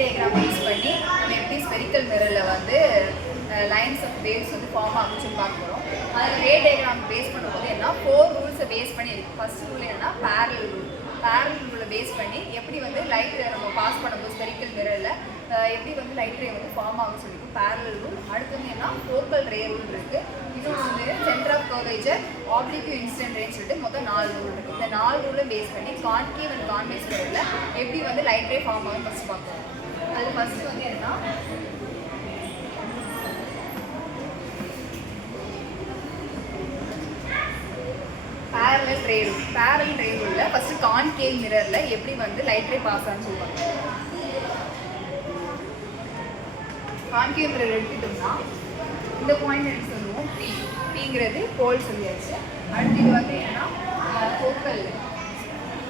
Diagram use பண்ணி நம்ம எப்படி ஸ்பெரிக்கல் மிரரில் வந்து லைன்ஸ் ஆஃப் வேவ்ஸ் வந்து ஃபார்ம் ஆகுச்சுன்னு பார்க்க போகிறோம். அதில் ரே டயக்ராம் பேஸ் பண்ணும்போது என்ன 4 ரூல்ஸை பேஸ் பண்ணி இருக்குது. ஃபர்ஸ்ட் ரூல் என்னன்னா பேரலல் ரூல். பேரலல் ரூலை பேஸ் பண்ணி எப்படி வந்து லைட் நம்ம பாஸ் பண்ணும்போது ஸ்பெரிக்கல் மிரரில் எப்படி வந்து லைட் ரே வந்து ஃபார்ம் ஆகும் சொல்லிட்டு பேரலல் ரூல். அடுத்து வந்து என்ன ஃபோக்கல் ரே ரூல் இருக்குது. இது வந்து centre of curvature, oblique incident ரேன்னு சொல்லிட்டு மொத்தம் 4 ரூல் இருக்குது. இந்த 4 ரூலை பேஸ் பண்ணி கான்கேவ் அண்ட் கான்வெக்ஸ் மிரரில் எப்படி வந்து லைட் ரே ஃபார்ம் ஆகும் ஃபர்ஸ்ட் பார்க்கலாம். அது ஃபர்ஸ்ட் வந்து என்னன்னா பேரலல் ரே ரூல். பேரலல் ரே ரூலில் ஃபர்ஸ்ட் கான்கேவ் மிரரில் எப்படி வந்து லைட் ரே பாஸ் ஆகுன்னு சொல்லுவாங்க. கான்கேவ் மிரர் எடுத்துட்டோம்னா இந்த பாயிண்ட் எடுத்து சொல்லுவோம் பி. பிங்கிறது போல் சொல்லியாச்சு. அடுத்து இது வந்து என்னன்னா ஃபோக்கல்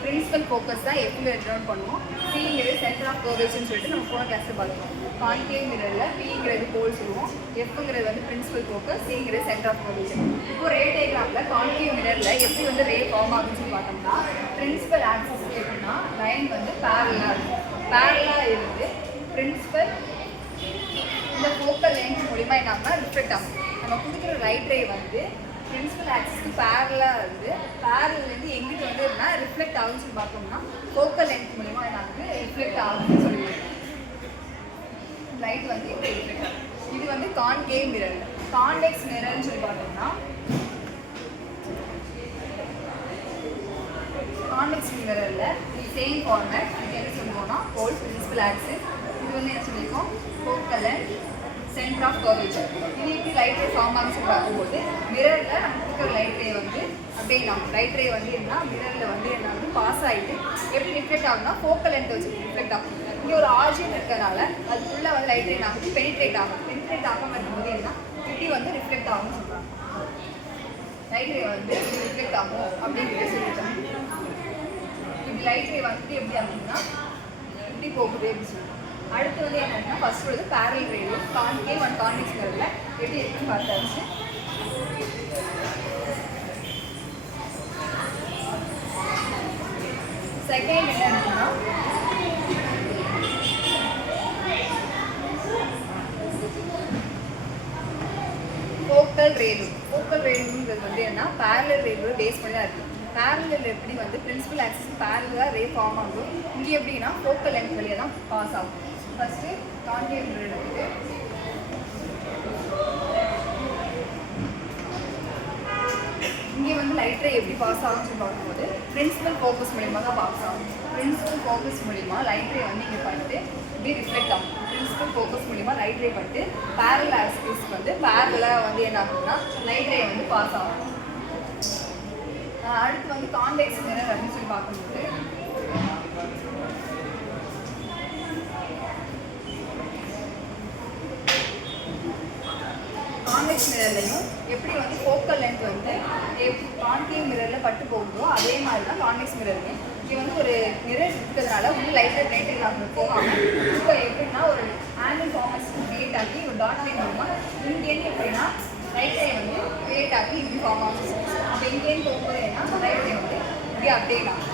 பிரின்சிபல் ஃபோக்கஸ் தான் எப்படி ரெட்ரவுண்ட் பண்ணுவோம். சிங்கிறது சென்டர் ஆஃப் கர்வேச்சர்னு சொல்லிட்டு நம்ம போன கிளாஸில் பார்த்துருவோம். கான்கேவ் மிரரில் பிங்கிறது போல் சொல்லுவோம், எஃப்ங்கிறது வந்து பிரின்சிபல் ஃபோக்கஸ், சிங்கிறது சென்டர் ஆஃப் கர்வேச்சர். இப்போ ரே டயக்ராமில் கான்கேவ் மிரரில் எப்படி வந்து ரே ஃபார்ம் ஆகுன்னு சொல்லி பார்த்தோம்னா பிரின்சிபல் ஆக்சிஸ் எப்படின்னா லைன் வந்து பேரலாக இருக்கும். பேரலாக இருந்து பிரின்சிபல் இந்த ஃபோக்கல் லென்ஸ் மூலிமா என்ன ரிஃப்ளெக்ட் ஆகும். நம்ம கொடுக்குற லைட் ரே வந்து பிரின்சிபல் ஆக்சிஸ்க்கு பேரலாக இருந்து பேரலேருந்து எங்கிட்ட வந்து என்ன ரிஃப்ளெக்ட் ஆகுன்னு சொல்லி பார்த்தோம்னா ஃபோக்கல் லென்ஸ் மூலிமா எனக்கு ரிஃப்ளெக்ட் ஆகுன்னு சொல்லிடுவோம். லைட் வந்து இப்படி ரிஃப்ளெக்ட் ஆகும். இது வந்து கான்கேவ் மிரர். கான்வெக்ஸ் மிரர்னு சொல்லி பார்த்தோம்னா கான்வெக்ஸ் மிரரில் சேம் ஃபார்மேட். இது என்ன சொல்லுவோம்னா போல் பிரின்சிபல் ஆக்சிஸ். இது வந்து என்ன சொல்லியிருக்கோம் focal lens, centre of curvature. இது எப்படி லைட் ரே ஃபார்ம் ஆகுன்னு பார்க்கும்போது மிரரில் நம்ம கொடுக்குற லைட் ரே வந்து அப்படியே நம்ம லைட் ரே வந்து என்ன மிரரில் வந்து என்ன வந்து பாஸ் ஆகிட்டு எப்படி ரிஃப்ளெக்ட் ஆகும்னா ஃபோக்கல் லென்த் வச்சு ரிஃப்ளெக்ட் ஆகும். இங்கே ஒரு ஆர்ஜின் இருக்கிறனால அதுக்குள்ளே வந்து லைட் ரே ஆகுது பெனிட்ரேட் ஆகும். பெனிட்ரேட் ஆகாமல் இருக்கும்போது என்ன இப்படி வந்து ரிஃப்ளெக்ட் ஆகும்னு சொல்கிறாங்க. லைட் ரே வந்து ரிஃப்ளெக்ட் ஆகும் அப்படிங்கிறத சொல்லிட்டாங்க. இப்படி லைட் ரே வந்து எப்படி அப்படின்னா இப்படி போகுது அப்படின்னு சொல்லுவாங்க. அடுத்து வந்து என்னன்னா ஃபர்ஸ்ட் வந்து parallel ray rule. Concave and convex மிரரில் எப்படி இருக்குன்னு பார்த்தாச்சு. செகண்ட் என்னன்னா focal ray rule. Focal ray ரூல்ங்கிறது வந்து என்ன பேரலல் ரே ரூல் பேஸ் பண்ணி தான் இருக்குது. பேரலல் எப்படி வந்து பிரின்சிபல் ஆக்சிஸ் பேரலாக ரே ஃபார்ம் ஆகும். இங்கே எப்படின்னா ஃபோக்கல் லென்த் வழியாக தான் பாஸ் ஆகும். ஃபர்ஸ்ட்டு கான்கேவ் மிரர் எடுத்துட்டு இங்கே வந்து லைட் ரே எப்படி பாஸ் ஆகும்னு சொல்லி பார்க்கும்போது பிரின்சிபல் ஃபோக்கஸ் மூலிமா தான் பாஸ் ஆகும். பிரின்சிபல் ஃபோக்கஸ் மூலிமா லைட் ரே வந்து இங்கே பண்ணிட்டு இப்படி ரிஃப்ளெக்ட் ஆகும். பிரின்சிபல் ஃபோக்கஸ் மூலிமா லைட் ரே பண்ணிட்டு பேரலல் ஆக்சிஸ் வந்து பேரலாக வந்து என்ன ஆகும்னா லைட் ரே வந்து பாஸ் ஆகும். அடுத்து வந்து கான்வெக்ஸ் மிரர் அப்படின்னு சொல்லி பார்க்கும்போது கான்வெக்ஸ் மிரர்லையும் எப்படி வந்து ஃபோக்கல் லென்த் வந்து கான்கேவ் மிரரில் பட்டு போகுதோ அதே மாதிரி தான் கான்வெக்ஸ் மிரர்லையும் இங்கே வந்து ஒரு மிரர் இருக்கிறதுனால வந்து லைட்டாக பிரைட் ஆகும் போகாமல் இப்போ எப்படின்னா ஒரு ஆங்கிள் ஃபார்மஸ் கிரியேட் ஆகி ஒரு டாட் லைன் மூலமாக இங்கேருந்து எப்படின்னா லைட் ரே வந்து கிரியேட் ஆகி இப்படி ஃபார்ம் ஆகும். அப்போ இங்கேருந்து போகும்போது என்ன லைட் ரே வந்து இப்படி அப்டேட் ஆகும்.